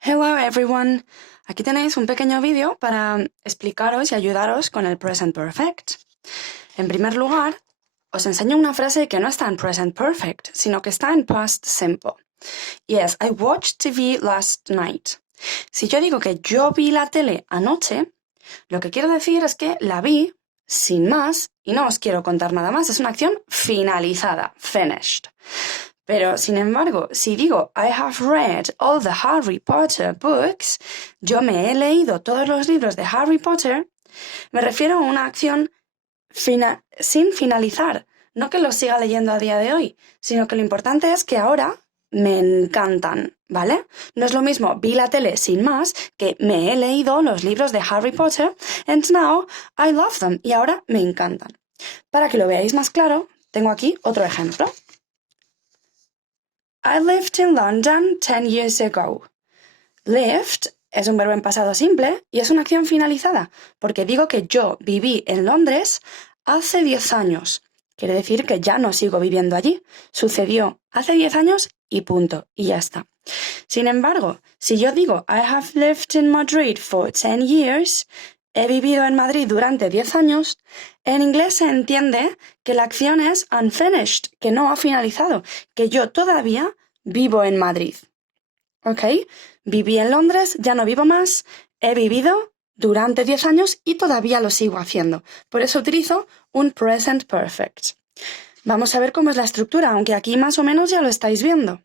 Hello everyone. Aquí tenéis un pequeño vídeo para explicaros y ayudaros con el present perfect. En primer lugar, os enseño una frase que no está en present perfect, sino que está en past simple. Y es I watched TV last night. Si yo digo que yo vi la tele anoche, lo que quiero decir es que la vi sin más y no os quiero contar nada más. Es una acción finalizada, finished. Pero, sin embargo, si digo I have read all the Harry Potter books, yo me he leído todos los libros de Harry Potter, me refiero a una acción sin finalizar. No que los siga leyendo a día de hoy, sino que lo importante es que ahora me encantan, ¿vale? No es lo mismo vi la tele sin más que me he leído los libros de Harry Potter and now I love them y ahora me encantan. Para que lo veáis más claro, tengo aquí otro ejemplo. I lived in London 10 years ago. Lived es un verbo en pasado simple y es una acción finalizada, porque digo que yo viví en Londres hace 10 años. Quiere decir que ya no sigo viviendo allí. Sucedió hace 10 años y punto, y ya está. Sin embargo, si yo digo I have lived in Madrid for 10 years, he vivido en Madrid durante 10 años, en inglés se entiende que la acción es unfinished, que no ha finalizado, que yo todavía vivo en Madrid. ¿Ok? Viví en Londres, ya no vivo más, he vivido durante 10 años y todavía lo sigo haciendo. Por eso utilizo un present perfect. Vamos a ver cómo es la estructura, aunque aquí más o menos ya lo estáis viendo.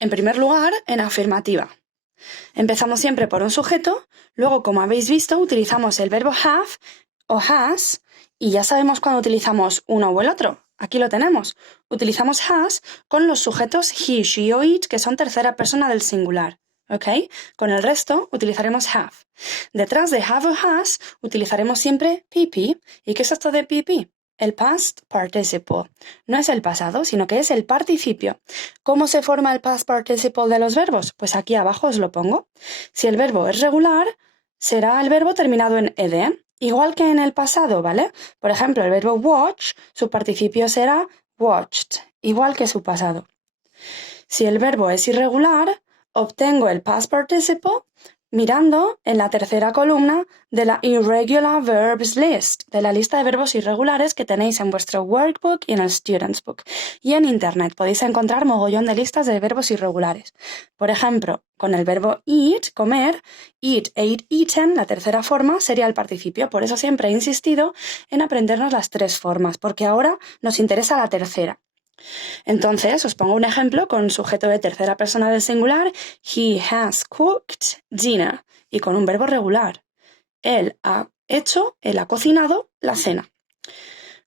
En primer lugar, en afirmativa. Empezamos siempre por un sujeto, luego, como habéis visto, utilizamos el verbo have o has y ya sabemos cuándo utilizamos uno o el otro. Aquí lo tenemos. Utilizamos has con los sujetos he, she o it, que son tercera persona del singular. ¿Ok? Con el resto utilizaremos have. Detrás de have o has utilizaremos siempre pp. ¿Y qué es esto de pp? El past participle. No es el pasado, sino que es el participio. ¿Cómo se forma el past participle de los verbos? Pues aquí abajo os lo pongo. Si el verbo es regular, será el verbo terminado en ed, igual que en el pasado, ¿vale? Por ejemplo, el verbo watch, su participio será watched, igual que su pasado. Si el verbo es irregular, obtengo el past participle mirando en la tercera columna de la Irregular Verbs List, de la lista de verbos irregulares que tenéis en vuestro workbook y en el Students Book. Y en Internet podéis encontrar mogollón de listas de verbos irregulares. Por ejemplo, con el verbo eat, comer, eat, ate, eaten, la tercera forma sería el participio. Por eso siempre he insistido en aprendernos las tres formas, porque ahora nos interesa la tercera. Entonces, os pongo un ejemplo con sujeto de tercera persona del singular, he has cooked dinner, y con un verbo regular. Él ha cocinado la cena.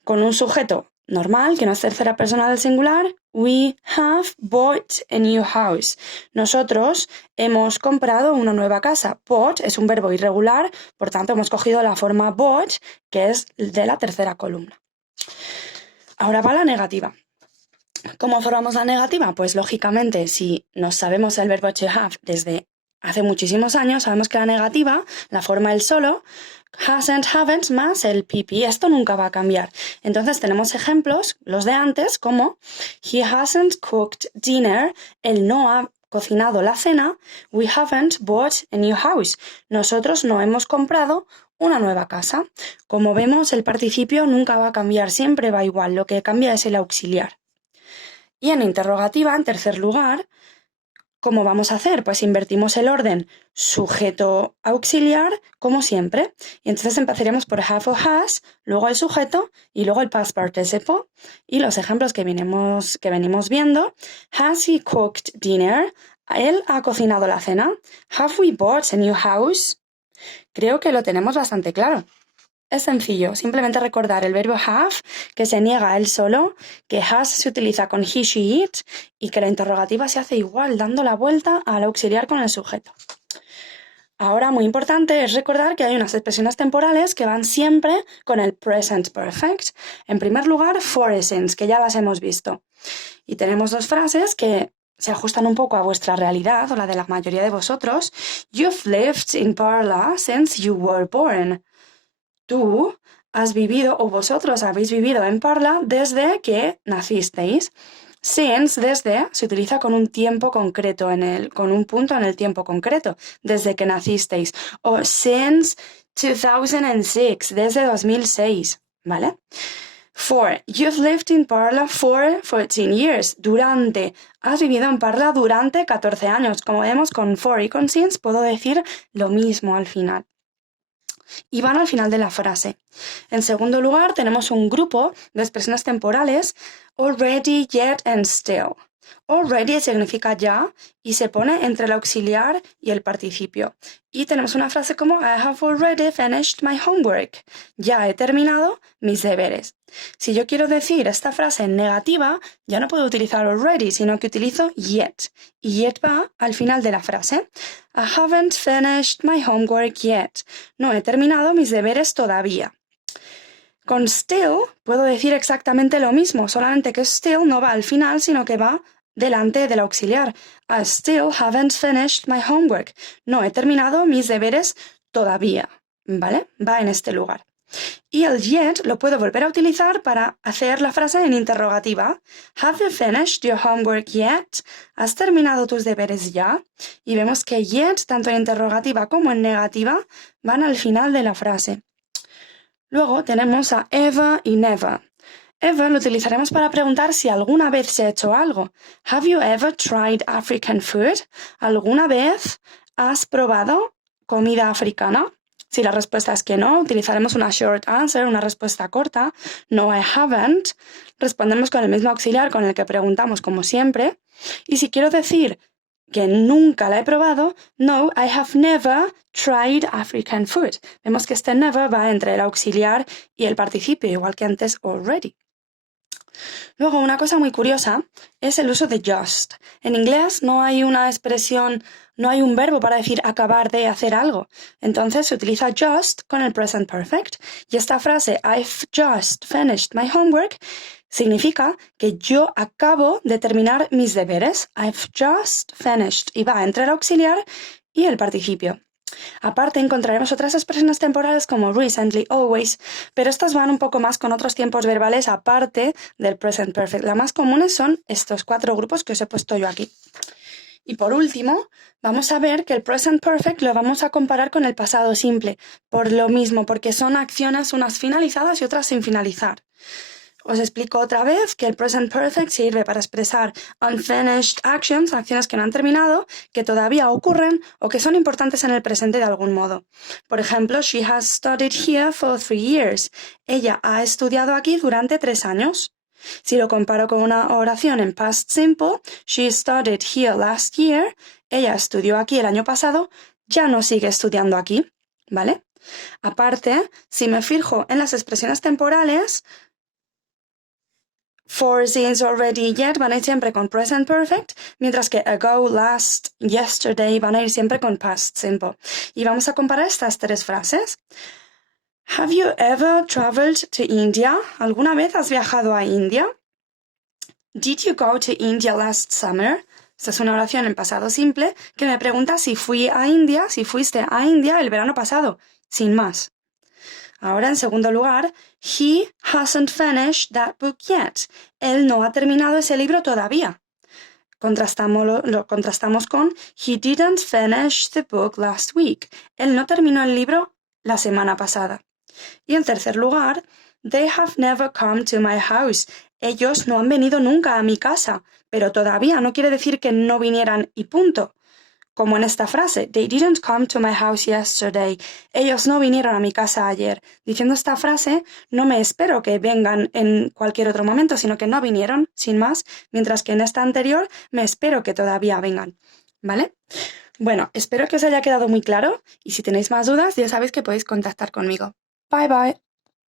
Con un sujeto normal, que no es tercera persona del singular, we have bought a new house. Nosotros hemos comprado una nueva casa. Bought es un verbo irregular, por tanto hemos cogido la forma bought, que es de la tercera columna. Ahora va la negativa. ¿Cómo formamos la negativa? Pues lógicamente, si nos sabemos el verbo to have desde hace muchísimos años, sabemos que la negativa, la forma el solo, hasn't, haven't más el pp. Esto nunca va a cambiar. Entonces tenemos ejemplos, los de antes, como he hasn't cooked dinner, él no ha cocinado la cena, we haven't bought a new house. Nosotros no hemos comprado una nueva casa. Como vemos, el participio nunca va a cambiar, siempre va igual, lo que cambia es el auxiliar. Y en interrogativa, en tercer lugar, ¿cómo vamos a hacer? Pues invertimos el orden sujeto auxiliar, como siempre. Y entonces empezaríamos por have o has, luego el sujeto y luego el past participle. Y los ejemplos que venimos viendo. Has he cooked dinner? ¿Él ha cocinado la cena? Have we bought a new house? Creo que lo tenemos bastante claro. Es sencillo, simplemente recordar el verbo have, que se niega a él solo, que has se utiliza con he, she, it, y que la interrogativa se hace igual, dando la vuelta al auxiliar con el sujeto. Ahora, muy importante es recordar que hay unas expresiones temporales que van siempre con el present perfect. En primer lugar, for instance, que ya las hemos visto. Y tenemos dos frases que se ajustan un poco a vuestra realidad o la de la mayoría de vosotros. You've lived in Parla since you were born. Tú has vivido o vosotros habéis vivido en Parla desde que nacisteis. Since, desde, se utiliza con un tiempo concreto, con un punto en el tiempo concreto, desde que nacisteis. O since 2006, desde 2006, ¿vale? For, you've lived in Parla for 14 years. Durante, has vivido en Parla durante 14 años. Como vemos, con for y con since puedo decir lo mismo al final. Y van al final de la frase. En segundo lugar, tenemos un grupo de expresiones temporales, already, yet and still. Already significa ya y se pone entre el auxiliar y el participio. Y tenemos una frase como I have already finished my homework. Ya he terminado mis deberes. Si yo quiero decir esta frase en negativa, ya no puedo utilizar already, sino que utilizo yet. Y yet va al final de la frase. I haven't finished my homework yet. No he terminado mis deberes todavía. Con still puedo decir exactamente lo mismo, solamente que still no va al final, sino que va delante del auxiliar. I still haven't finished my homework. No he terminado mis deberes todavía, ¿vale? Va en este lugar. Y el yet lo puedo volver a utilizar para hacer la frase en interrogativa. Have you finished your homework yet? ¿Has terminado tus deberes ya? Y vemos que yet, tanto en interrogativa como en negativa, van al final de la frase. Luego tenemos a ever y never. Ever lo utilizaremos para preguntar si alguna vez se ha hecho algo. Have you ever tried African food? ¿Alguna vez has probado comida africana? Si la respuesta es que no, utilizaremos una short answer, una respuesta corta. No, I haven't. Respondemos con el mismo auxiliar con el que preguntamos, como siempre. Y si quiero decir que nunca la he probado, no, I have never tried African food. Vemos que este never va entre el auxiliar y el participio, igual que antes already. Luego, una cosa muy curiosa es el uso de just. En inglés no hay una expresión, no hay un verbo para decir acabar de hacer algo. Entonces se utiliza just con el present perfect. Y esta frase, I've just finished my homework, significa que yo acabo de terminar mis deberes. I've just finished. Y va entre el auxiliar y el participio. Aparte encontraremos otras expresiones temporales como recently, always, pero estas van un poco más con otros tiempos verbales aparte del present perfect. Las más comunes son estos 4 grupos que os he puesto yo aquí. Y por último, vamos a ver que el present perfect lo vamos a comparar con el pasado simple, por lo mismo, porque son acciones unas finalizadas y otras sin finalizar. Os explico otra vez que el present perfect sirve para expresar unfinished actions, acciones que no han terminado, que todavía ocurren o que son importantes en el presente de algún modo. Por ejemplo, she has studied here for 3 years. Ella ha estudiado aquí durante 3 años. Si lo comparo con una oración en past simple, she studied here last year. Ella estudió aquí el año pasado, ya no sigue estudiando aquí, ¿vale? Aparte, si me fijo en las expresiones temporales, for, since, already, yet van a ir siempre con present perfect, mientras que ago, last, yesterday van a ir siempre con past simple. Y vamos a comparar estas 3 frases. Have you ever traveled to India? ¿Alguna vez has viajado a India? Did you go to India last summer? Esta es una oración en pasado simple que me pregunta si fui a India, si fuiste a India el verano pasado, sin más. Ahora, en segundo lugar, he hasn't finished that book yet. Él no ha terminado ese libro todavía. Lo contrastamos con he didn't finish the book last week. Él no terminó el libro la semana pasada. Y en tercer lugar, they have never come to my house. Ellos no han venido nunca a mi casa, pero todavía no quiere decir que no vinieran y punto. Como en esta frase, they didn't come to my house yesterday. Ellos no vinieron a mi casa ayer. Diciendo esta frase, no me espero que vengan en cualquier otro momento, sino que no vinieron, sin más, mientras que en esta anterior me espero que todavía vengan. ¿Vale? Bueno, espero que os haya quedado muy claro y si tenéis más dudas ya sabéis que podéis contactar conmigo. Bye bye.